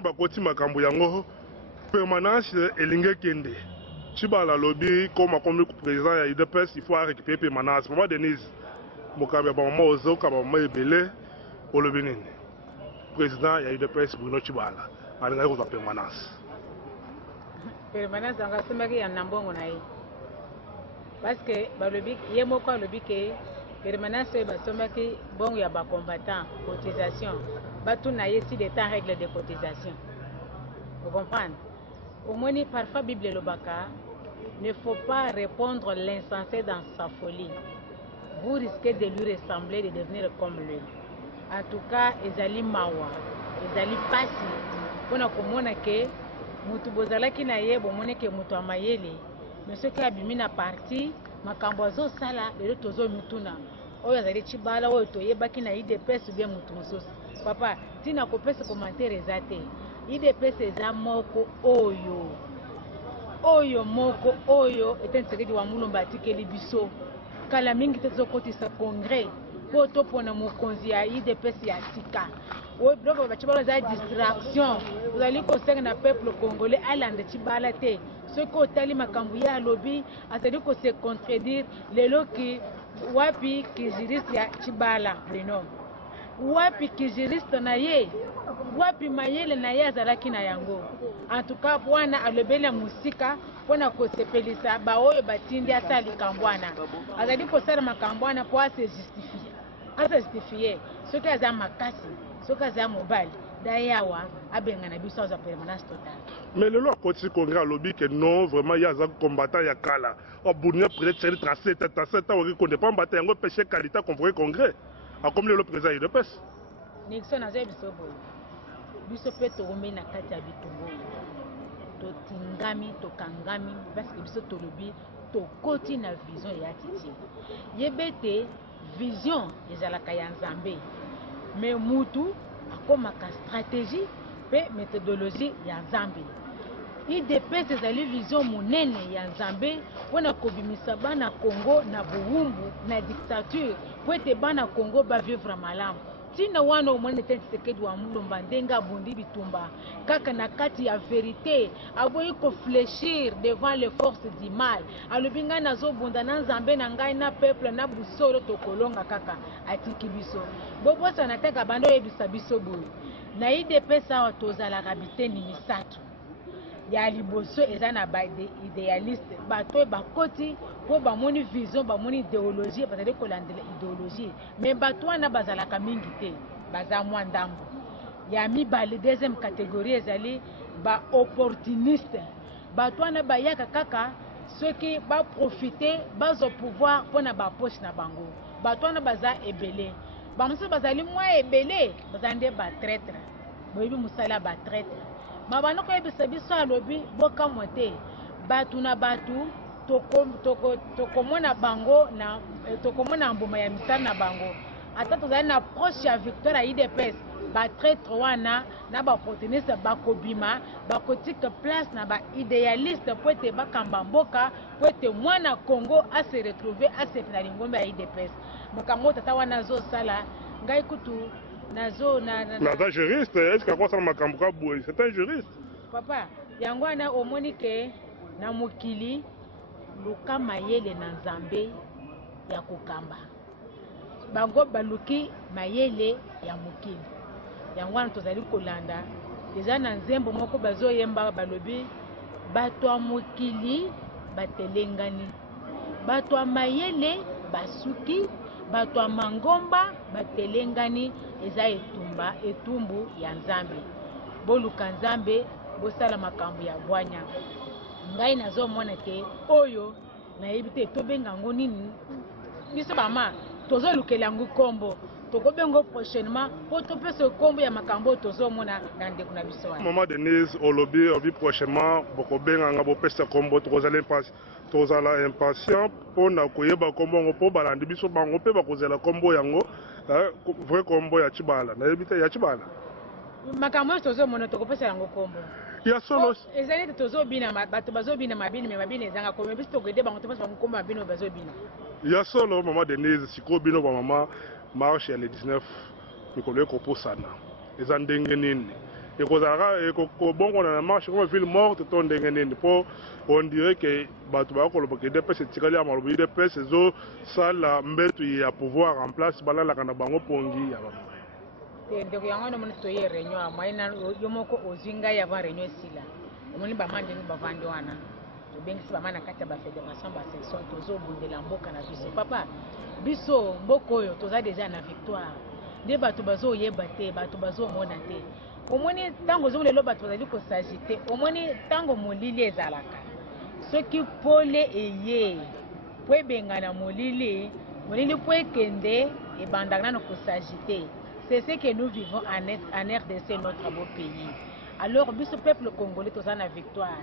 bakoti makambo yango permanence elinge kende Chibala lobby comme président ya UDPS il faut récupérer permanence maman Denise mokambe ba maman ozo ka ba maman ebele au lobby nini président ya UDPS Bruno Chibala alinga ko permanence anga semaki ya nambongo na ye parce que ba lobby ye moko lobby ke permanence ba somaki bongo ya ba combattant cotisation batu na ye si d'état règle de cotisation vous comprenez au moins parfois Bible lobaka ne faut pas répondre l'insensé dans sa folie. Vous risquez de lui ressembler, de devenir comme lui. En tout cas, ezali mawa, ezali pasi. Pona komona ke mutu bozalaki na ye bomone ke mutu amayele. Mais ce qui a bimi na parti makambo azo sala lelo tozo mutuna. Oyo azali Chibala oyo toyebaki na IDPS bien mutu mosusu. Papa, tina kopesa commentaire ezate. IDPS eza moko oyo. Oyo moko oyo etensekedi wa mulumba atikeli biso kala mingi tezokotisa congrès po topona mokonzi ya IDPS ya sika oyo biloko bachibala za distraction ozali kosenga na peuple congolais alanda Chibala te soki otali makambo ya lobby azali kose contredire lelo ki wapi kijuriste ya Chibala Bruno wapi kijuriste na ye wapi mayele na ye azalaki na yango en tout cas bwana alobela musika pona kosepelisa ba oyo batindi asali kambwana azali kosala makambwana po ase justifier soki aza makasi soki aza mobali dayawa abenga na biso za permanence totale mais le loi côté congrès lobby que non vraiment ya za combattant ya kala obunia peut-être 37 ans on ne pas battre yango péché qualité convoquer congrès a comme le président de PES Nixon aza biso boy biso pe tokombe na kati ya bitumbo totingami tokangami parce que biso tolobi tokoti na vision ya titi yebete vision ezalaka ya Nzambe mais mutu akomaka stratégie pe méthodologie ya Nzambe IDPS ezali vision monene ya Nzambe pona kobimisa bana Congo na buhumbu na dictature po ete bana Congo ba vivre malamu tina wana omone tensekedi wa mulumba ndenga bundi bitumba kaka na kati ya vérité aboyi ko fléchir devant les forces du mal alobinga nazo bunda na Nzambe na ngai na peuple na busolo tokolonga kaka atiki biso bobosa na teka bando yebisa biso boye na IDPS awa tozalaka biteni misato ya liboso eza na ba idéaliste bato bakoti po bamoni vision bamoni idéologie bazali kolandela idéologie mais bato wana bazalaka mingi te baza mwa ndambo ya mibale deuxième catégorie ezali ba opportuniste bato wana bayaka kaka soki ba profiter bazo pouvoir pona ba poche na bango bato wana baza ebele bamosusu bazali mwa ebele bazande ba traître boyebi musala ba traître mabana ko yebisa biso alobi boka mote batu na batu tokomona bango na tokomona mbuma ya misala na bango ata tozali na proche ya victoire ya IDPS ba traître wana na ba opportuniste bakobima bakotika place na ba idéaliste po ete bakamba mboka po ete mwana Congo ase retrouver ase na lingombe ya IDPS makambo tata wana zo sala ngai kutu nazo naza juriste est-ce que quoi ça makambo ka boye c'est un juriste papa yango wana omoni ke na mokili luka mayele na Nzambe ya kokamba bango baluki mayele ya mokili yango wana tozali kolanda eza na nzembo moko bazoyemba balobi bato ya mokili batelengani bato ya mayele basuki bato ya mangomba batelengani eza etumbu ya Nzambe boluka Nzambe bosala makambo ya bwanya ngai nazomona ke oyo nayebi te tobenga ngo nini biso bama tozolukela ngo kombo tokobengo prochainement po topesa kombo ya makambo tozomona na ndeko na biso wana maman Denise olobi obi prochainement bokobenga nga bopesa kombo tozala impatient pona koyeba kombo ngo po balandi biso bango pe bakozela kombo yango vrai kombo ya Chibala nayebi te ya Chibala makambo tozomona tokopesa yango kombo ya solo ezali tozobina bato bazobina mabini me mabini ezanga kombo biso tokede bango topesa bango kombo mabini bazobina ya solo maman Denise siko bino ba mama marche ya le 19 mikolo ekoposana eza ndenge nini et qu'on bon on a marché comme ville morte ton ndenge pour on dirait que bato ba ko loboke DPS tikali ama lobi DPS zo sala mbetu ya pouvoir en place bala la kana bango pongi ya ba ndeko yango no moto ye réunion a maina yo moko ozinga ya va réunion sila omoni ba mande ni ba vandi wana to bengisi ba mana kata ba fédération ba section tozo bundela mboka na biso papa biso mboko oyo toza déjà na victoire de bato bazo yeba te bato bazo mona te omoni tango zo lelo bato bazali ko s'agiter omoni tango molili ezalaka soki pole eye po ebengana molili po ekende ebandaka nano ko s'agiter. C'est ce que nous vivons en RDC, notre beau pays. Alors, biso peuple congolais, tous en victoire.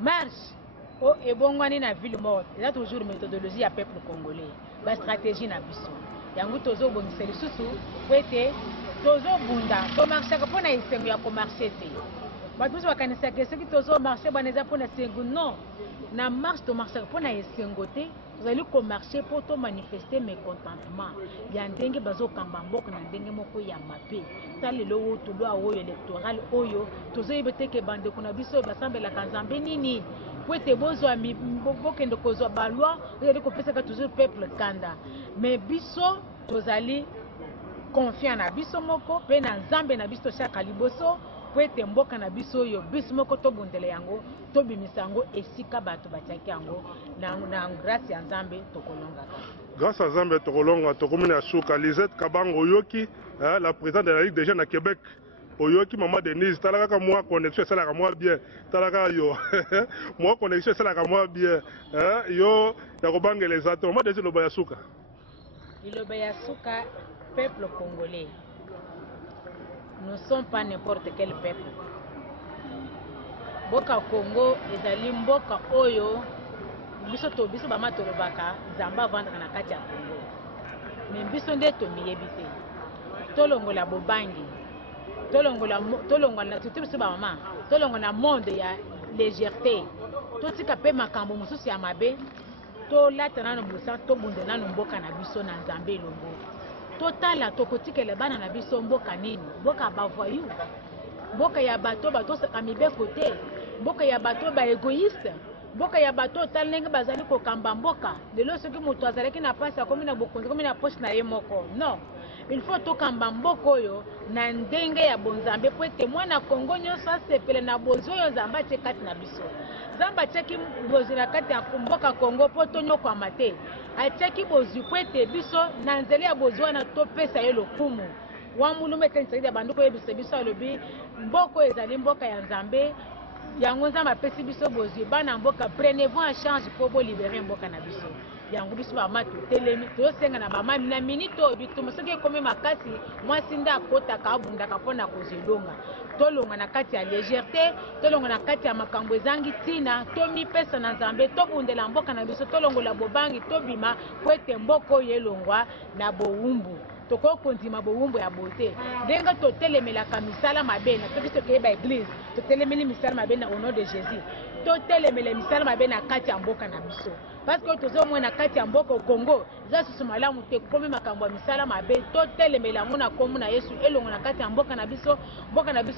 Marche, oh, et bon, on est dans la ville morte. Il y a toujours une méthodologie à peuple congolais. La stratégie na biso. Yango tozo bongisa lisusu, wete tozo bunda, to marcher ko na isengo ya ko marcher te. Ba tous bakanisa que ceux qui tozo marcher baneza pona sengo non. Na marche to marcher ko na isengo te. Vous allez marcher pour manifester mécontentement. Il y a un dengue bazo kambambok na dengue moko ya mape. Tali lo to lo awo électoral oyo tozo yebete ke bande kuna biso basambe la kanzambe nini. Poete bozo ami bokende kozo balwa, vous allez kopesa ka toujours peuple kanda. Mais biso tozali confiant na biso moko pe na nzambe na biso chaka liboso. Poete mboka na biso yo biso moko to bundele yango to bimisa yango esika bato batiaki yango na grâce ya nzambe tokolongaka grâce à nzambe tokolonga tokomina suka Lisette Kabango oyoki la présidente de la Ligue des jeunes à Québec oyoki maman Denise talaka moi connexion ça la moi bien talaka yo moi connexion ça la moi bien yo ya kobanga les ato maman Denise loba ya suka peuple congolais. Nous ne sommes pas n'importe quel peuple. Boka Congo ezali mboka oyo biso bama tolobaka zamba vanda na kati ya Congo. Mais biso nde tomiyebi te. Tolongola bobangi. Tolongola tutu ba mama. Tolongola monde ya légèreté. Totika pe makambo mususu ya mabe. Tolatana no busa to bunde na mboka na biso na Nzambe longo. Totala tokotikele bana na biso mboka nini mboka bavoyu mboka ya bato saka mibeko te mboka ya bato ba égoïste mboka ya bato talenge bazali kokamba mboka lelo soki moto azalaki na pasi akomi na bokonzi komi na poche na ye moko non il faut tokamba mboka oyo na ndenge ya bonzambe po ete mwana Kongo nyonso asepele na bozwi oyo nzambe atie kati na biso nzambe atiaki bozwi na kati ya mboka Kongo po tonyokwama te atiaki bozwi po ete biso na nzela ya bozwi wana topesa ye lokumu wamulumu ete nsekedi ya banduku oyebisa biso alobi mboka oyo ezali mboka ya nzambe yango nzambe apesi biso bozwi bana mboka prenez-vous en charge po bolibere mboka na biso yango biso bama totelemi toyosenga na bama na minute oyo bitumba soki ekomi makasi mwasi nde akotaka abundaka mpona kozelonga tolonga na kati ya légèreté tolonga na kati ya makambo ezangi ntina tomipesa na nzambe tobundela mboka na biso tolongola bobangi tobima po ete mboka oyo elongwa na bowumbu tokokondima bowumbu ya bote ndenge totelemelaka misala mabe na soki tokeyeba église totelemeli misala mabe na au nom de Jésus totelemela misala mabe na kati ya mboka na biso parce que tozomona kati ya mboka Congo eza susu malamu te komi makambo ya misala mabe totelemela yango na kombo na Yesu elongo na kati ya mboka na biso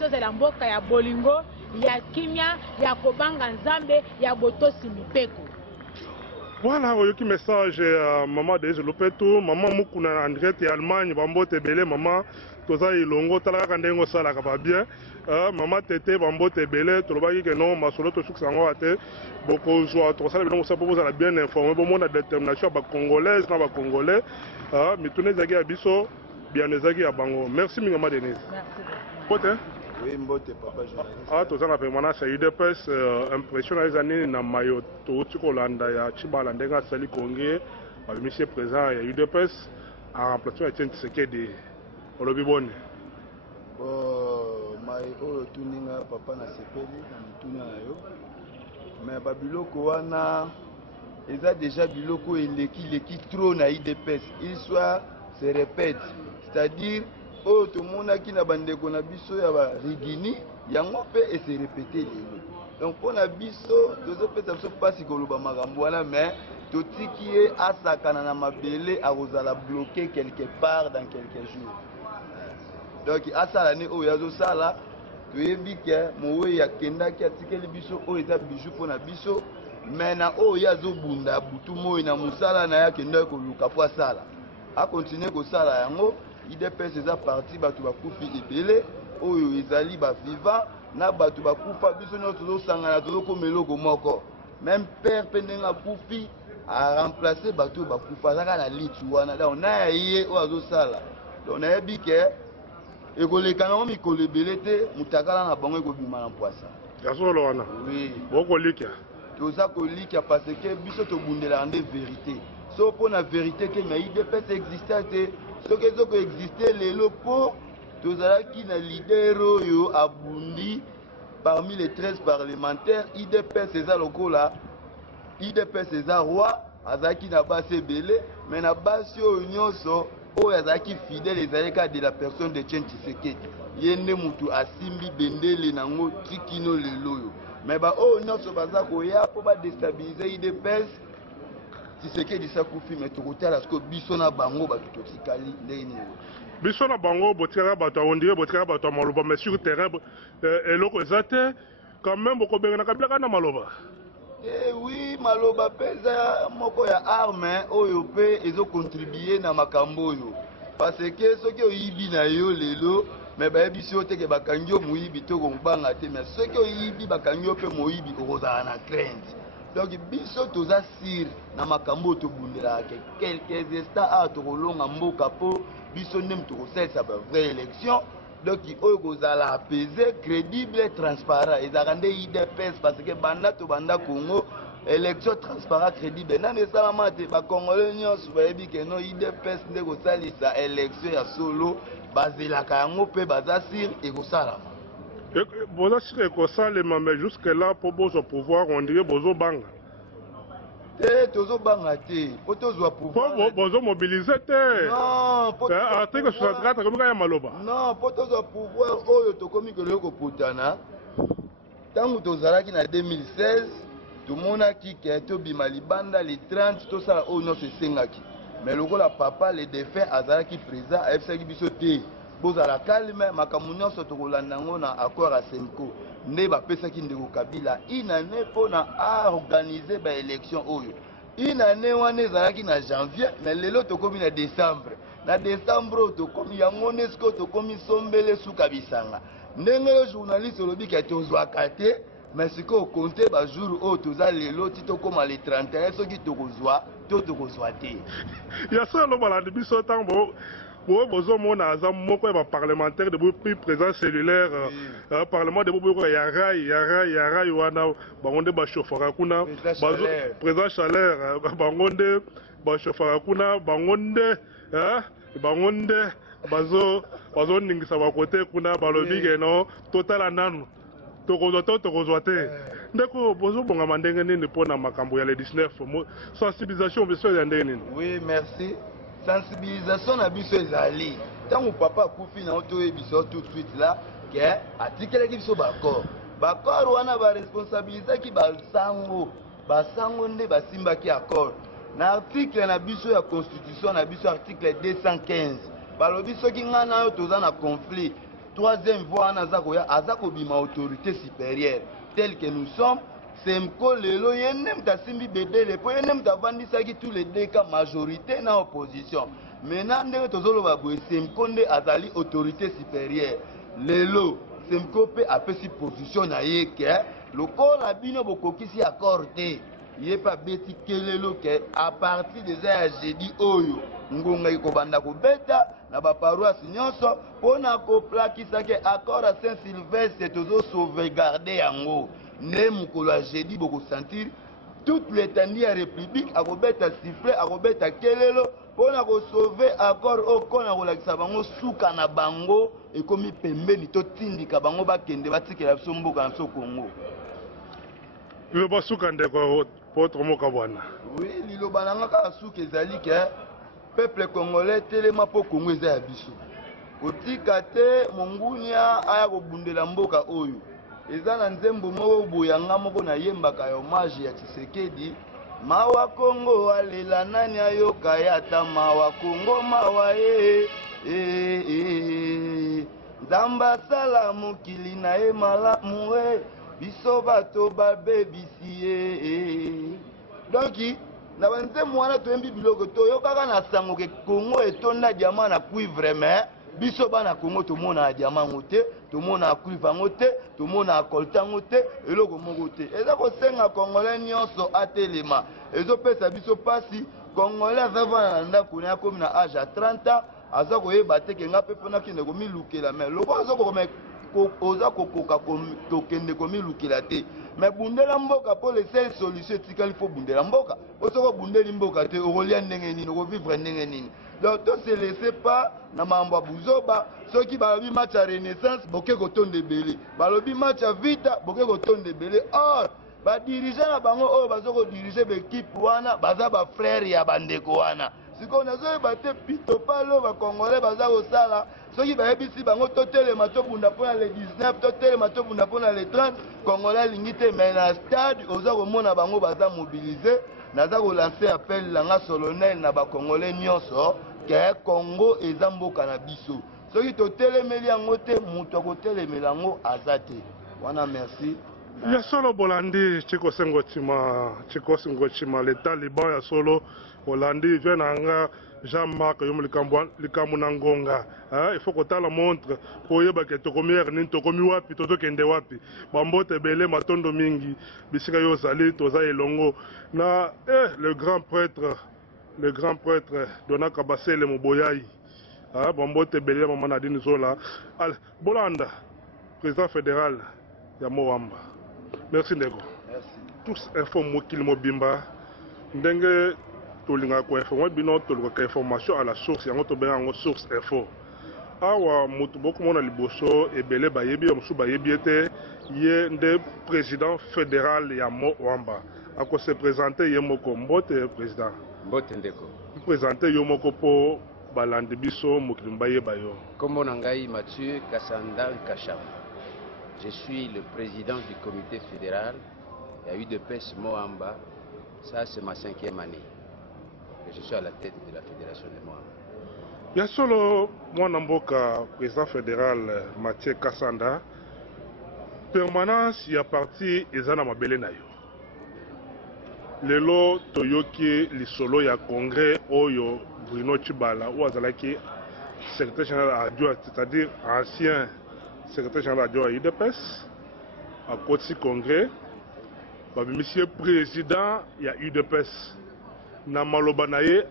ezala mboka ya bolingo ya kimia ya kobanga nzambe ya botosi mipeko. Voilà, oyoki message maman Denise Lopeto, maman Mukuna Andrette et Allemagne, Bambote Belé, maman Toza Ilongo, Talaka Ndengo Salaka va bien. Maman Tete, Bambote Belé, Tolobaki que non, Masolo Tosuk Sango Ate, beaucoup soit Tosala, mais non, ça pour vous la bien informé, bon monde de détermination, ba congolaise, na ba congolais, mais tous les agues abisso, bien les agues à Bango. Merci, maman Denise. Merci. Oui, mbote papa journaliste. Ah, tout ça na permanence ya UDPS impression les années na mayo to Kolanda ya Chibala ndenga sali Konge, monsieur président ya UDPS en remplacement de Tshisekedi olobi bone. Mai oyo tuninga papa na sepeli na mutuna na yo. Mais babiloko wana eza déjà biloko eleki trop na UDPS. Il soit se répète, c'est-à-dire oh tout le monde qui na bandeko na biso ya ba rigini yango pe et se répéter lelo donc pour na biso tozo pesa biso pasi koloba makambo wana mais totiki ye asakana na mabele akozala bloqué quelque part dans quelques jours donc asala ne oyo azo sala toyebi ke mowe akendaki atikeli biso oyo eza bijou mpona biso me na oyo azobunda butu moi na mosala na ye akendaki koluka po asala akontinue kosala yango. IDPS eza parti bato bakufi ebele oyo ezali bavivant na bato bakufa biso nyonso tozosangana tozokoma eloko moko. Même père mpe ndenge akufi aremplace bato oyo bakufa azaka na litu wana donc na ye oyo azosala donc nayebi ke ekoleka nango mikolo ebele te mutakala na bango ekobima na mpwasa ya solo wana bokolika toza kolika parce que biso tobundelaka nde vérité so mpona vérité te mais IDPS exista te soki ezokoexiste lelo mpo tozalaki na lider oyo abundi parmi les 13 parlementaires. IDPS eza lokola IDPS eza roi azalaki na basi ebele mais na basi oyo nyonso oyo azalaki fidèle ezalaka de la personne de Etienne Tshisekedi ye nde mutu asimbi bendele nango tikino lelo oyo mais baoyo nyonso baza koya mpo badestabilize IDPS. Tshisekedi sakufi mais tokotala siko biso na bango bato totikali ndenge nini biso na bango botikaka bato ondire botikaka bato ya maloba mais sur terrain eloko eza te quand même bokobenganaka bilaka na maloba. Oui, maloba mpe eza moko ya arme oyo mpe ezokontribue na makambo oyo parce que soki oyibi na yo lelo mais bayebisi yo teke bakangi yo moyibi to kobanga te mais soki oyibi bakangi yo mpe moyibi okozala na crainte. Donc biso toza sire na makambo tobundelaka quelques instants a tokolonga mboka po biso nde tokosalisa ba vraie élection. Donc oyo kozala apaisé crédible transparent ezalaka nde IDPS parce que banda to banda Congo élection transparent crédible nani esalama te bakongole nyonso bayebi ke no IDPS nde kosalisa élection ya solo bazelaka yango mpe baza sire ekosalama. Boza sire ekosalema mais jusque là po bozwa pouvoir on dirait bozobanga te tozobanga te po tozwa pouvoir bozomobilize te. Non, article 64 akomika ya maloba non po tozwa pouvoir oyo tokomi koloko koputana ntango tozalaki na 2016 tomonaki ke tobima libanda le 30 tosala oyo nyonso esengaki mais lokola papa le défunt azalaki président ayebisaki biso te bozala calme makambo nyonso tokolanda yango na accord ya Senko nde bapesaki ndeko Kabila inane mpona aorganize baélection oyo inane wana ezalaki na janvier mais lelo tokomi na décembre na décembre oyo tokomi yango nde sikoyo tokomi sombele suka bisanga ndenge yo journaliste olobi ke tozwaka te mais sikoyo konte bajour oyo toza lelo ti tokóma le 31 soki tokozwa to tokozwa te ya solo balandi biso ntango bozomona aza moko ya baparlementaire de prix présent cellulaire parlement de bobo ya rai wana bango nde bachauffaka kuna présent chaleur bango nde bachauffaka kuna bango nde bazoningisa bakote kuna balobi keno totala nanu tokozwa te ndeko bozobongama ndenge nini mpona makambo ya le 19 sensibilisation biso ya ndenge nini. Oui, merci. Sensibilisation na biso ezali ntango papa akufi na toyebisa tout de suite là ke atikelaki biso baccord wana baresponsabilizaki basango nde basimbaki accord na article na biso ya constitution na biso article 215 balobi soki ngai na yo toza na conflit troisième voie wana aza kobima autorité supérieure tel que nous sommes. Semko lelo ye nde mutu asimbi bebele po ye nde mutu avandisaki tous les deux cas majorité na opposition maintenant ndenge tozoloba boye Semko nde azali autorité supérieure lelo Semko mpe apesi position na ye ke lokola bino bokokisi accord te ye mpe abeti kelelo ke a partir déjà ya jeudi oyo ngonga ekobanda kobeta na baparoise nyonso mpona koplakisa ke accord ya Saint Sylvestre tozosauvegarde yango ne mukolo ya jeudi bokosentir toute l'étendue ya république akobeta sifflet akobeta kelelo mpona kosauve accord oyo kona kolakisa bango suka na bango ekomi pembeni totindika bango bakende batikela biso mboka na biso Congo. liloba suka ndeko poto moka bwana. Oui, liloba nanga kaka suka ezali ke peuple congolais telema mpo Congo eza ya biso kotika te mongunia aya kobundela mboka oyo eza na nzembo moko boyanga moko nayembaka ya hommage ya Tshisekedi mawa Congo alela nani ayoka ya ata mawa Congo mawa Zamba sala mokili na ye malamu biso bato babebisi ye. Donc na banzembo wana toyembi biloko toyokaka na sango ke Congo etonda diamant na cuivre mais biso bana Congo tomona diamant ngote tomona cuivre ngote tomona coltan ngote eloko moko te eza kosenga congolais nyonso atelema ezopesa biso pasi congolais azavana na ndako na yakomi na age ya 30 ans aza koyeba te ke nga mpe mpona kende komilukela mais loko oza kokoka kokende komilukela te mais bundela mboka mpo le seule solution etikali fo bundela mboka osoko bundeli mboka te okolia ndenge nini okovivre ndenge nini. Donc to se laisse pas na mambo ya buzoba soki balobi match ya renaissance boke kotonda ebele balobi match ya vita boke kotonda ebele. Or badirige na bango oyo bazokodirige baekipe wana baza bafrere ya bandeko wana sikoyo nazoyeba te pito palo bakongolais baza kosala soki bayebisi bango totelema tobunda mpona le 19 totelema tobunda mpona le 30 congolais alingi te mais na stade oza komona bango baza mobilize. Naza kolancer appel langa solennel na bakongolais nyonso ke Congo eza mboka na biso soki totelemeli yango te moto akotelemela yango aza te wana. Merci. Ya solo bolandi chikosengo chima le Taliban ya solo bolandi vient nanga Jean-Marc yom likambo na ngonga il faut kotala montre po yeba ke tokomiere nini tokomi wapi tozokende wapi bambote ebele matondo mingi bisika yo ozali toza elongo na le grand prêtre Donaka Basele Moboyai bambote ebele mama Nadine Zola bolanda président fédéral ya Moamba. Merci ndeko. Merci. Tous info mokili mobimba ndenge tolinga ko info bino toluka information à la source yango to benga ngo source info. Awa mutu boko mona liboso ebele bayebi musu bayebi ete ye nde président fédéral ya Moamba ako se présenter ye moko mbote président mbote ndeko présenter yo moko po balandi biso mokili mbayeba yo. Kombo na ngai Mathieu Kasanda Kacham. Je suis le président du comité fédéral. Il y a eu de PES Moamba. Ça, c'est ma 5e année que je suis à la tête de la fédération de Moamba. Il y a solo mwana mboka président fédéral Mathieu Kasanda. Permanence ya parti ezana mabele na yo. Lelo toyoki lisolo ya congrès oyo Bruno Tshibala ou azalaki secrétaire général adjoint, c'est-à-dire ancien secrétaire général adjoint à UDPS, à Kotsi Congrès, monsieur président ya UDPS, na maloba na ye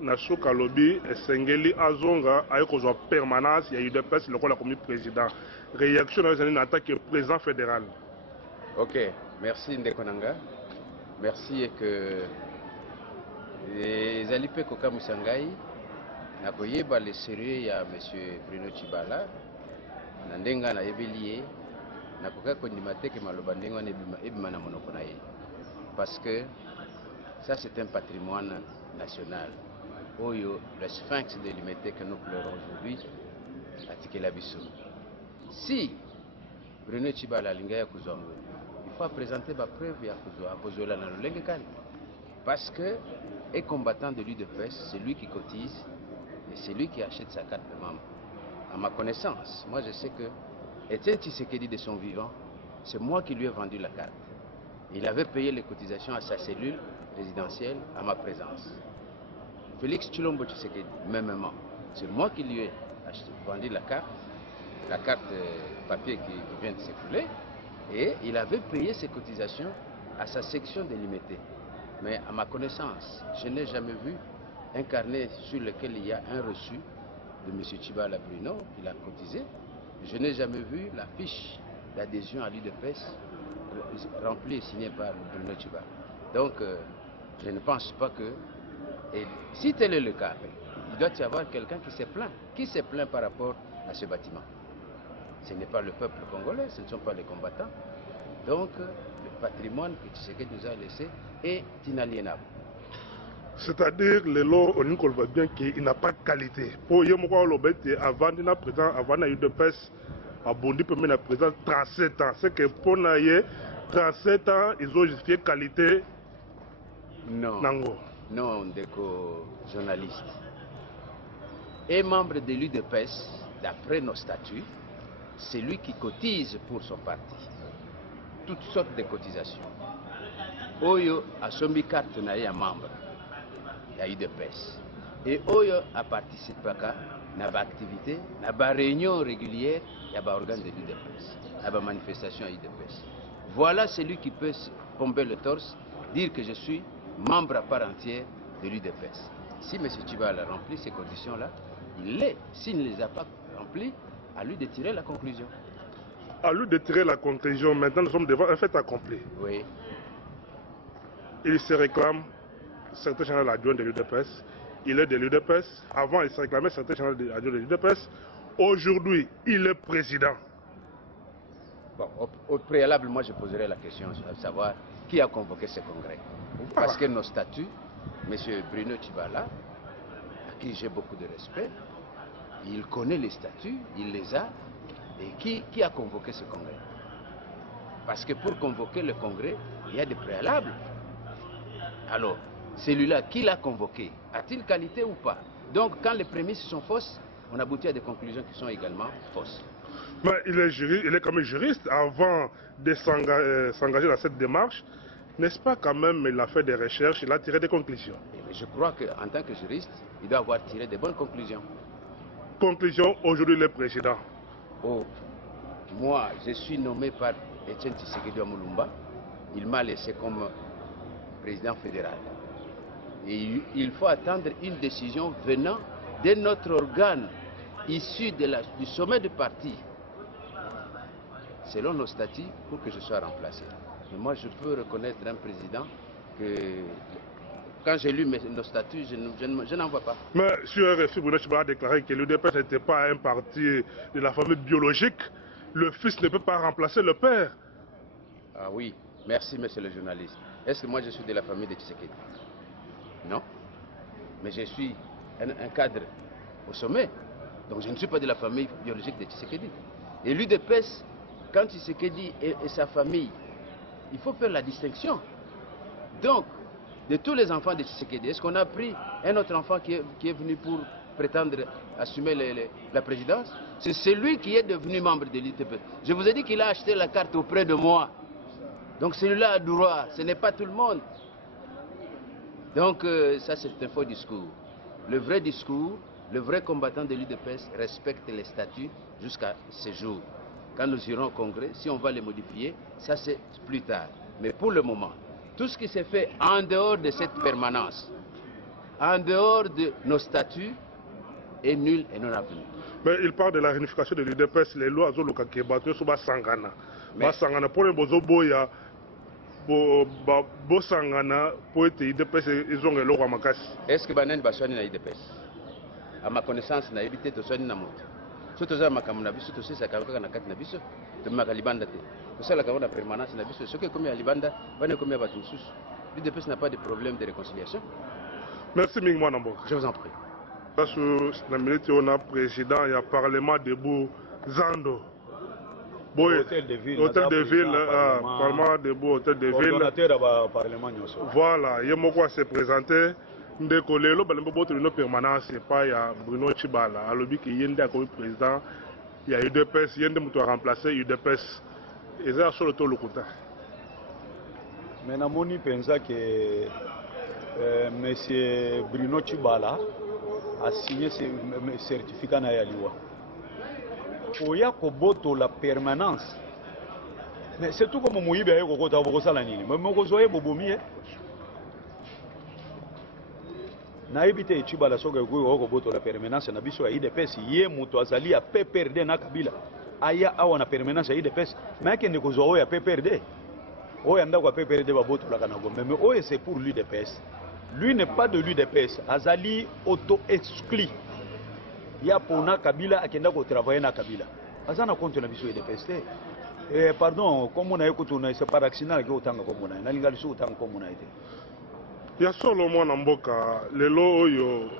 na soka lobi esengeli azonga ayekozwa permanence ya UDPS lokola komi président. Réaction na attaque président fédéral. Ok, merci Ndekonanga. Merci et que les alipes Koka Musangai na koyeba le sérieux ya monsieur Bruno Tshibala na ndenga na yebelie na koka kondimate ke maloba ndenga na ebima na monoko na ye parce que ça c'est un patrimoine national. Oyo le sphinx de l'humanité que nous pleurons aujourd'hui a tikela biso. Si Bruno Tshibala linga ya kuzongo, il faut présenter ma preuve ya kuzola na lolenge kani parce que est combattant de l'UDPS, c'est lui qui cotise et c'est lui qui achète sa carte de membre. À ma connaissance, moi je sais que Etienne Tshisekedi de son vivant, c'est moi qui lui ai vendu la carte. Il avait payé les cotisations à sa cellule résidentielle à ma présence. Félix Tshilombo Tshisekedi, mêmement, c'est moi qui lui ai vendu la carte papier qui vient de s'écouler, et il avait payé ses cotisations à sa section délimitée. Mais à ma connaissance, je n'ai jamais vu un carnet sur lequel il y a un reçu de M. Tshibala Bruno, il a cotisé. Je n'ai jamais vu la fiche d'adhésion à l'UDPS remplie et signée par Bruno Tshibala. Donc, je ne pense pas que... Et si tel est le cas, il doit y avoir quelqu'un qui s'est plaint. Qui s'est plaint par rapport à ce bâtiment? Ce n'est pas le peuple congolais, ce ne sont pas les combattants. Donc, le patrimoine que Tshisekedi nous a laissé est inaliénable. C'est-à-dire, le lot, on voit bien qu'il n'a pas de qualité. Pour Yomoko Lobete, avant de présent, avant de UDPS, à Bondi, pour la présence 37 ans. C'est que pour 37 ans, ils ont justifié qualité. Non. Nango. Non, Ndeko, journaliste. Et membre de l'UDPS, d'après nos statuts, c'est lui qui cotise pour son parti. Toutes sortes de cotisations. Oyo a sombi carte na ya membre ya UDPS. Et Oyo a participé à la activité, à la réunion régulière, il y a un organe de l'UDPS, il y a une manifestation à l'UDPS. Voilà celui qui peut bomber le torse, dire que je suis membre à part entière de l'UDPS. Si M. Tchibala remplit ces conditions-là, il l'est. S'il ne les a pas remplies, à lui de tirer la conclusion. À lui de tirer la conclusion, maintenant nous sommes devant un fait accompli. Oui. Il se réclame secrétaire général adjoint de l'UDPS. Il est de l'UDPS. Avant, il se réclamait secrétaire général adjoint de l'UDPS. Aujourd'hui, il est président. Bon, au préalable, moi je poserai la question à savoir qui a convoqué ce congrès. Parce que nos statuts, M. Bruno Tchibala, à qui j'ai beaucoup de respect, il connaît les statuts, il les a. Et qui a convoqué ce congrès? Parce que pour convoquer le congrès, il y a des préalables. Alors, celui-là, qui l'a convoqué? A-t-il qualité ou pas? Donc, quand les prémices sont fausses, on aboutit à des conclusions qui sont également fausses. Mais il est quand même juriste. Avant de s'engager dans cette démarche, n'est-ce pas quand même, il a fait des recherches, il a tiré des conclusions? Et je crois qu'en tant que juriste, il doit avoir tiré de bonnes conclusions. Conclusion, aujourd'hui, le président. Oh, moi, je suis nommé par Etienne Tshisekedi Mulumba. Il m'a laissé comme président fédéral. Et il faut attendre une décision venant de notre organe issu du sommet du parti, selon nos statuts, pour que je sois remplacé. Mais moi, je peux reconnaître un président que, quand j'ai lu nos statuts, je n'en vois pas. Mais sur RFI, Bruno Tchibala a déclaré que l'UDPS n'était pas un parti de la famille biologique. Le fils ne peut pas remplacer le père. Ah oui, merci, monsieur le journaliste. Est-ce que moi, je suis de la famille de Tshisekedi? Non. Mais je suis un cadre au sommet. Donc je ne suis pas de la famille biologique de Tshisekedi. Et l'UDPS, quand Tshisekedi et sa famille, il faut faire la distinction. Donc, de tous les enfants de Tshisekedi, est-ce qu'on a pris un autre enfant qui est venu pour prétendre assumer la présidence? C'est celui qui est devenu membre de l'UDPS. Je vous ai dit qu'il a acheté la carte auprès de moi. Donc celui-là a droit, ce n'est pas tout le monde. Donc ça c'est un faux discours. Le vrai discours, le vrai combattant de l'UDPS respecte les statuts jusqu'à ce jour. Quand nous irons au congrès, si on va les modifier, ça c'est plus tard. Mais pour le moment, tout ce qui s'est fait en dehors de cette permanence, en dehors de nos statuts, est nul et non avenu. Mais il parle de la réunification de l'UDPS, les lois sont les bateaux sur Sangana. Sangana pour les Bozoboya, Sangana pour être l'UDPS, ils ont le lois Makas. Est-ce que Banan Baswani na l'UDPS? À ma connaissance, n'a évité de soigner Namot. Surtout ça, ma camouflage, surtout ça, quand on a 4 nabiso, de ma calibanda. Tout ça, la permanence nabiso, ce qui est comme à Libanda, va ne comme à Batoussous. L'UDPS n'a pas de problème de réconciliation. Merci, Mingman Nambo. Je vous en prie. Parce que la minute on a président, il y a parlement debout, Zando. Hôtel de ville, parlement debout, hôtel de ville. Voilà, il y a moi se présenter. Ndekolelo balembo une permanence c'est pas ya Bruno Tchibala. Alobi ki yende comme président, il y a UDPS, yende muto remplacer UDPS. Et ça sur le taux lokuta. Mais namoni pensa que monsieur Bruno Tchibala a signé ce certificat na yaliwa. Oya koboto la permanence. Mais c'est tout comme Moïbe a kokota bokosala nini. Mais mokozoye bobomi na ebite Tchibala soka ko koboto la permanence na biso ya UDPS ye muto azali ya PPRD na Kabila. Aya awa na permanence ya UDPS. Mais akende kozo ya PPRD. Oya ndako ya PPRD baboto la kana gombe. Mais oya c'est pour l'UDPS. Lui n'est pas de l'UDPS, azali auto-exclu. Ya pona Kabila akenda ko travailler na Kabila. Azana compte na biso UDPS. Pardon, comme on a écouté, c'est par accident que autant comme on a. Na lingali so autant comme on a été. Ya solo mwana mboka lelo oyo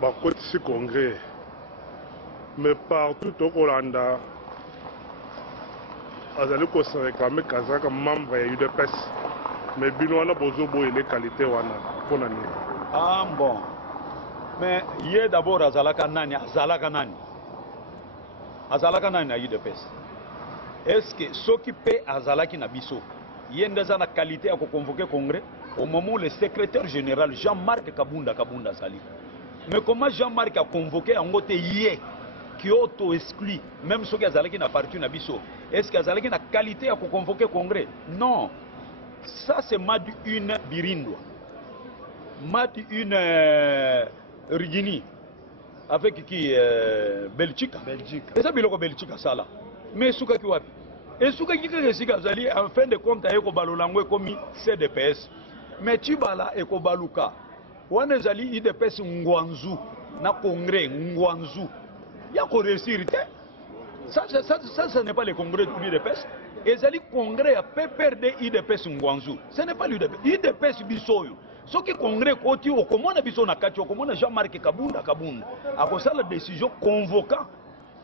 bakotisi congrès. Mais partout au Kolanda, azali ko se réclamer kazaka membre ya UDPS. Mais bino wana bozobo les qualités wana pona ni. Ah bon. Mais hier d'abord azalaka nani? azalaka nani na UDPS? Est-ce que soki pe azalaki na biso yendeza na qualité ya ko convoquer congrès au moment où le secrétaire général Jean-Marc Kabunda Zali. Mais comment Jean-Marc a convoqué en côté yé qui auto-exclut, même ceux qui ont na parti na biso, est-ce qu'ils ont la qualité à convoquer congrès? Non. Ça c'est Madu une Birindo. Madu une Rigini. Avec qui Belgique. Et ça biloko Belgique ça là. Mais souka ki wapi? Et souka ki kesika zali en fin de compte ayeko balolangwe komi CDPS. Mais Tshibala eko baluka. Wana zali IDPS ngwanzu na congrès ngwanzu. Il y a qu'on réussir. Ça n'est pas le congrès de l'UDPS. Et c'est le congrès à PPRD IDPS Ngwanzu. Ce n'est pas l'UDPS. IDPS Bissoyo. Ce qui est congrès, au comment on a besoin de Kati, au comment on a Jean-Marc Kabunda. À cause de la décision convoquant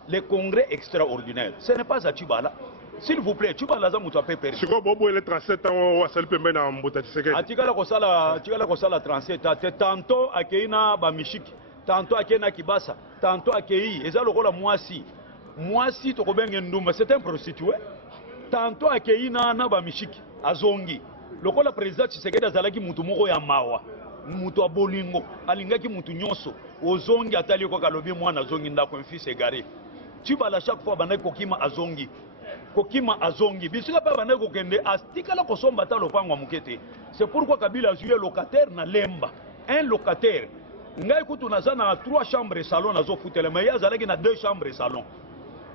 les congrès extraordinaires. Ce n'est pas à Tshibala. S'il vous plaît, Tshibala, ça m'a PPRD. C'est quoi, Bobo, il est 37 ans, on va se le permettre dans Mbota Tshisekedi. Atikala Kosala 37 ans. Tantôt, à Keina Bamishiki. Tantôt à Kena Kibasa, tantôt à Kei, et ça le rôle à Moisi. Moisi, c'est un prostitué. Tantôt à Kei, na Bamishiki, à Zongi. Le rôle à président Tshisekedi Azalaki Mutumoro ya Mawa, Mutu Abolingo, Alingaki Mutu Nyoso, au Zongi Atali Kokalobi, moi, na Zongi, n'a qu'un fils égaré. Tu vas à chaque fois, Bana Kokima Azongi. Kokima Azongi. Bisika pas Bana Kokende, Astika la Kosomba Talopango Mukete. C'est pourquoi Kabila a joué locataire na Lemba. Un locataire. Ngai kutu naza na 3 chambres salon nazo futele mais yazalaki na 2 chambres salon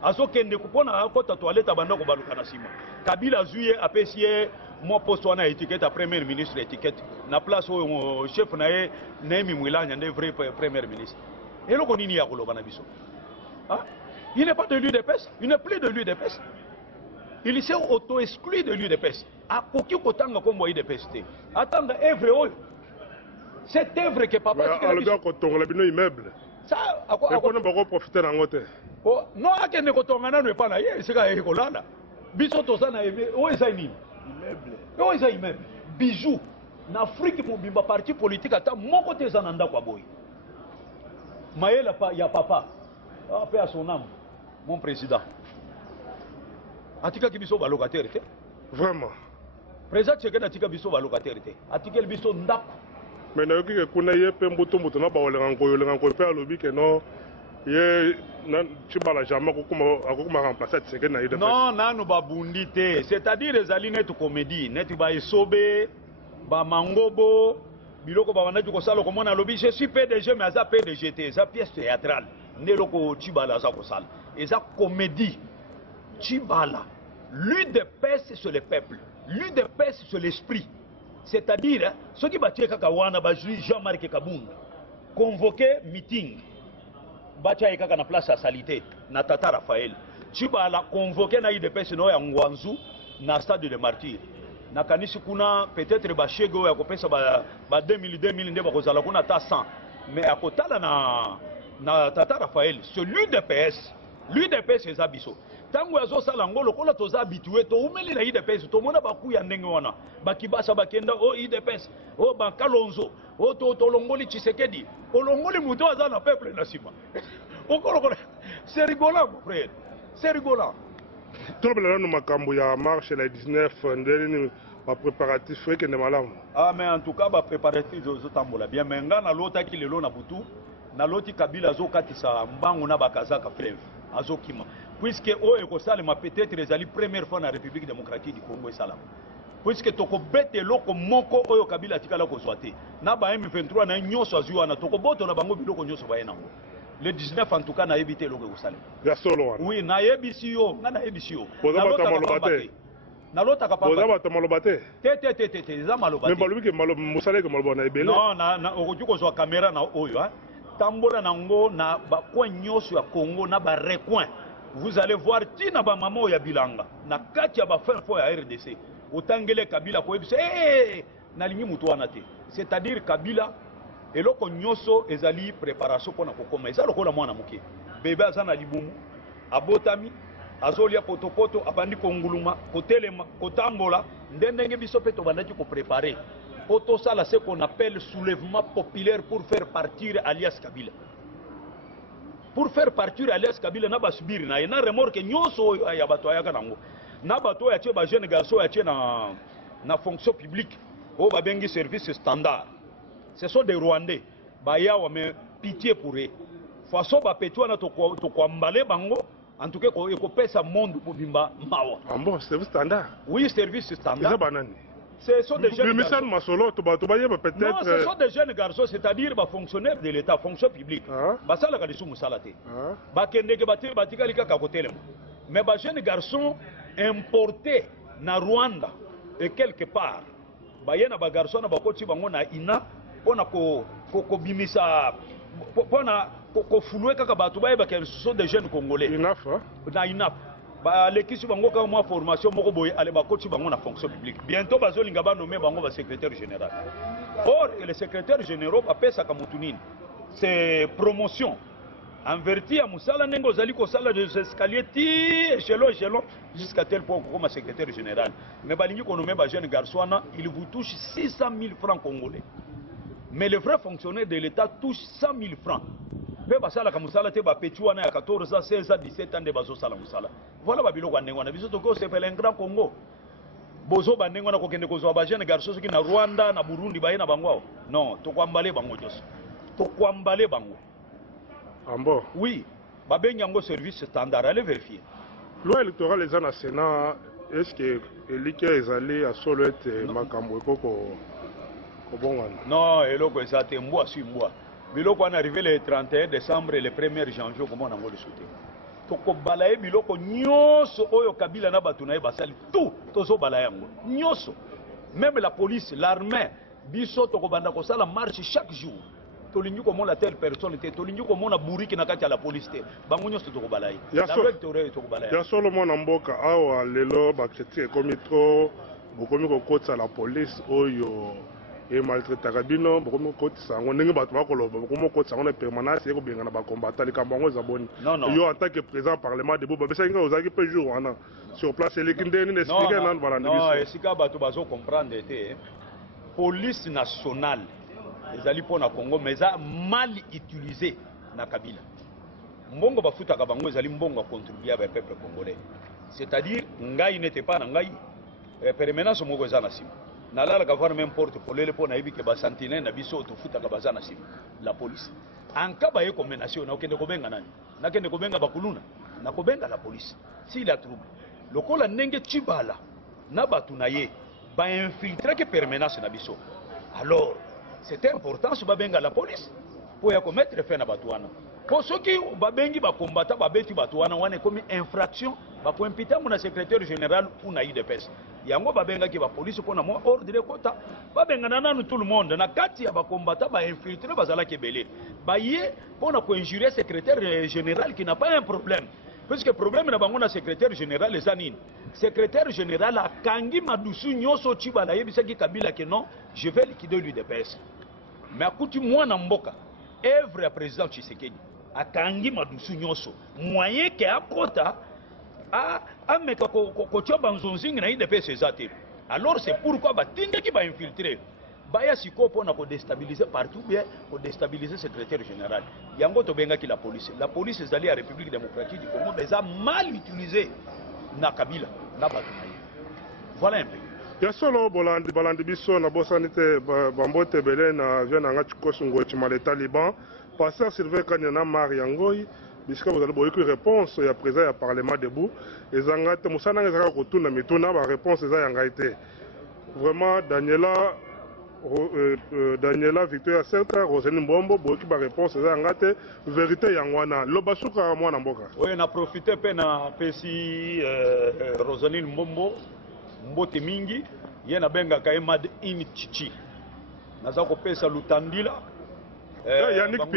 azo kende kupona akota toilette banda ko baluka na sima Kabila zuye apesie mo poste wana étiquette à premier ministre étiquette na place au chef na ye Nemi Mwilanya nde vrai premier ministre et loko nini ya koloba na biso il n'est pas de l'UDPS, il n'est plus de l'UDPS, il s'est auto-exclu de l'UDPS akoki kotanga kombo UDPS te atanga evre oyo. Cette œuvre que papa a le gars quand on a bien immeuble. Ça à quoi on va profiter dans l'hôtel. Oh non, à quel niveau on a pas là, c'est quand il est là. Biso to ça na où est ça immeuble? Où est ça immeuble? Bijou. En Afrique pour bimba parti politique ata mon côté ça nanda kwa boy. Maël ya papa. Ah paix à son âme. Mon président. Atika ki biso ba locataire té. Vraiment. Président Tshisekedi atika biso ba locataire té. Atika biso ndako. Mais na yoki kuna ye pe mbuto mbuto na ba olenga pe alobi ke non ye na Tshibala jamais akokuma remplacer Tshisekedi na UDPS. Non nanu babundi te, c'est-à-dire ezali netu comédie netu ba esobe ba mangobo biloko ba wanaki kosala komona alobi je suis PDG mais aza PDG te eza pièce théâtrale neloko Tshibala aza kosala eza comédie. Tshibala l'UDPS c'est le peuple, l'UDPS c'est l'esprit. C'est-à-dire, ceux qui battent Kakawana, Jean-Marc Kabunda, convoqué meeting, battent na place à Salité, na Tata Raphaël. Tu vas la convoquer na IDPS no ya Ngwanzu, na stade de martyr. Na kanisi kuna peut-être ba chego ya kopesa ba 2000 nde ba kozala kuna ta 100. Mais à côté na Tata Raphaël, c'est l'UDPS c'est Abisso. Tango yazo sala ngolo kola toza habitué to umeli na IDPS to mona baku ya ndenge wana bakibasa bakenda o IDPS o Bakalonzo o to longoli Tshisekedi o longoli muto aza na peuple na sima okolo c'est rigolant mon frère, c'est rigolant. Tout le monde makambo ya marche la 19 ndeni ba préparatif fait que ne malamu. Ah mais en tout cas ba préparatif zo tambola bien mais nga na lota ki lelo na butu na loti Kabila zo katisa mbango na bakazaka fleuve azokima. Puisque au Ekosalema peut-être les première fois dans la République démocratique du Congo et Salam. Puisque toko bete loko moko oyo Kabila tikala ko swate. Na ba M23 na nyoso azuwa na toko boto na bango biloko nyoso ba yenango. Le 19 en tout cas na évité loko Ekosalema. Ya solo. Oui, na ebisio, na ebisio. Na lota malobate. Na lota kapapa. Oza ba malobate. Te, za malobate. Mais balubi ke musale ke maloba na ebele. Non, na okoki ko zwa caméra na oyo, hein. Tambola nango na ba coin nyoso ya Congo na ba recoin. Vous allez voir tina ba mama ya bilanga na kati ya ba fin fo ya RDC otangele Kabila ko ebise na lingi mutu wana te, c'est-à-dire Kabila eloko nyoso ezali préparation pona kokoma ezalo kola mwana muke bebe azana libumu abotami azolia potopoto abandi konguluma kotelema kotambola ndenge biso pe to bandaki ko préparer poto sala ce qu'on appelle soulèvement populaire pour faire partir alias Kabila. pour faire partir alias Kabila na basubiri na ina remorque nyonso ya bato ayaka nango na bato ya tie ba jeune garçon ya tie na fonction publique o ba bengi service standard. Ce sont des Rwandais baya wa me pitié pour eux façon ba petwa na to kwambale bango en tout cas ko pesa monde pour bimba mawa. Ah bon, service standard. Oui, service standard. C'est banane. Ce sont des jeunes garçons. Non, ce sont des jeunes garçons, c'est-à-dire les fonctionnaires de l'État, fonction publique. Mais les jeunes garçons importés na Rwanda et quelque part, les garçons na ina pour bimisa pour fouler kaka batu ce sont des jeunes congolais. Inaf. Na inaf. L'équipe bango ka moi formation moko boy ale ba coach bango na fonction publique bientôt bazolinga ba nommer bango ba secrétaire général. Or le secrétaire général ba pesa ka mutunini c'est promotion en vertu à musala nengo zali ko sala des escaliers ti échelon jusqu'à tel point comme secrétaire général mais balingi ko nommer ba jeune garçon il vous touche 600 000 francs congolais mais les vrais fonctionnaires de l'État touchent 100 000 francs. Mais basala ka musala te ba petit wana ya 14 ans 16 ans 17 ans de bazo sala musala voilà babilo kwa ndengwana biso toko sepela un grand Congo bozo ba ndengwana ko kende ko zo ba jeune garçon qui na Rwanda na Burundi ba na bango non to kwambale bango joso to kwambale bango ambo oui ba benyango service standard allez vérifier loi électorale les na Sénat est-ce que elike ezali a solo ete makambo ekoko ko bongana non eloko ezate mbwa si mbwa biloko wana arrivé le 31 décembre et le 1er janvier comment on a le sauter toko balaye biloko nyonso oyo Kabila na batu na basali tout tozo balaye yango nyonso même la police l'armée biso toko banda ko sala marche chaque jour tolingi ko mona telle personne te tolingi ko mona buriki na kati ya la police te bango nyonso toko balaye la victoire toko balaye ya solo mona mboka awa lelo ba critique comme trop bokomi ko kotsa la police oyo et maltraité bino bokomi kotisa ngo ndenge bato bakoloba bokomi kotisa ngo na permanence eko bengana ba combattant likambo ngo zaboni yo en tant que président parlement de boba besa nga ozaki pe jour wana sur place elekinde ni expliquer nan balandi biso non esika bato bazo comprendre te police nationale ezali pona Congo mais ça mal utilisé na Kabila mbongo bafutaka bango ezali mbongo a contribuer à peuple congolais c'est-à-dire ngai n'était pas na ngai permanence moko ezana sim nalala ka voir même porte polele pona ibi ke ba sentinelle na biso to futaka bazana sim la police anka ba yeko menation na okende ko benga nani na kende ko benga bakuluna na ko benga la police si la trouble lokola ndenge Tshibala na batu na ye ba infiltrer que permanence na biso alors c'était important so ba benga la police pour ya commettre fait na batu wana pour ceux qui ba bengi ba combattant ba beti batu wana comme infraction ba ko impita mon secrétaire général ou na UDPS yango ba benga ki ba police pona mo ordre kota ba benga nanu tout le monde na kati ya ba combattant ba infiltrer bazala kebele ba ye pona ko injurier secrétaire général qui n'a pas un problème puisque problème na bango na secrétaire général les anines secrétaire général a kangi madusu nyoso Tshibala yebisaki Kabila que non je vais liquider l'UDPS mais akuti mwana mboka œuvre ya président Tshisekedi akangi madusu nyoso moyen ke akota a meka ko tchoba nzonzingi na UDPS ezate alors c'est pourquoi batindaki ba infiltrer baya siko pona ko déstabiliser partout bien ko déstabiliser secrétaire général yango to benga ki la police ezali à République démocratique du Congo mais a mal utilisé na Kabila na batu na ye voilà un peu ya solo balandi biso na bosani te bambote ebele na vie na nga Chikosungo etima le Taliban pasteur Sylvain Kanya na mari yangoyi bisika bozali boyoki réponse ya président ya parlement debout ezanga te mosala nanga ezalaka kotuna mituna baréponse eza ya ngai te vraiment Daniela Victoria Certa Roselyne Mbombo boyoki baréponse eza yanga te vérité yango wana loba sukaka mwana mboka oyo na profite mpe na pesi Roselyne Mbombo mbote mingi ye nabengaka ye made in chichi naza kopesa lutandila Yannick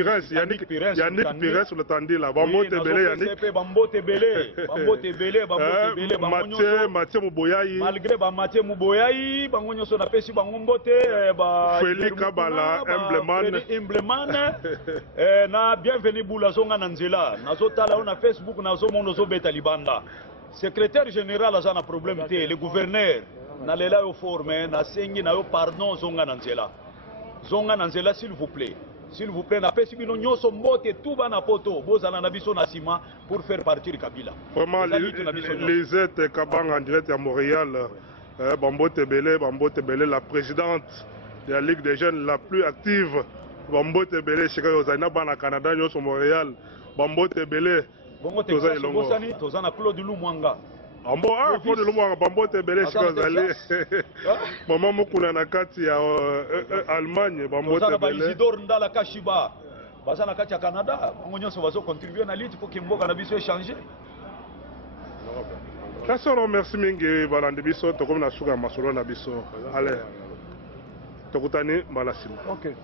Pires lutandila bambote ebele Yannick bambote ebele Mathieu Muboyayi malgré ba Mathieu Muboyayi bango nyonso napesi bango mbote ba Félix Kabala Embleman na bienvenue bula zonga na nzela nazotala na Facebook nazomona zobeta libanda secrétaire général aza na problème te le gouverneur na lela yo forme na sengi na yo pardon zonga na nzela s'il vous plaît s'il vous plaît napesi bino nyonso mbote tuba na poto bozala na biso na sima pour faire partir Kabila. Vraiment Lisette Kabang en direct à Montréal, Bambote Belé, la présidente de la Ligue des jeunes la plus active. Bambote Belé, chez Ozana Bana Canada, nous sommes Montréal. Bambote Belé, Tozana Claude Lumwanga. Claude Lumwanga, Bambote Belé, chez Ozali. Maman Mokuna Nakati à Allemagne, Bambote Belé. Isidore Ndala Kashiba. Bazana Kati à Canada, on va contribuer à la lutte pour que Mboka na biso échanger. Merci mingi balande biso to comme na suka masolo na biso. Allez. Tokutani malasima. OK.